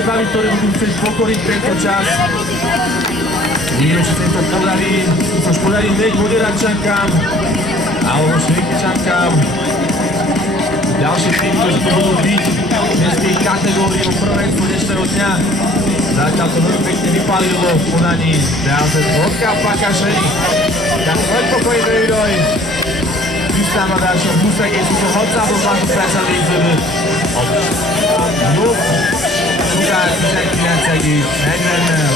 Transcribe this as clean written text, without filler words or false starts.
ďalšie baví, ktoré budú chcieť pokoriť tento čas. Uvidíme, či sa im to podarí. Už podarí hneď Voderančankám alebo Šrikyčankám. Ďalší tým, ktorí tu budú byť v ženskej kategórii o prvenstvu dnešného dňa. Zatiaľ to veľmi pekne vypálilo v podaní DAZ Vodka Pakašení. Ďakujem pokoj Davidoj. Támadásom Buszegész 2600-ból másodperccel végződő. A jobb Sugár 19,40-nel.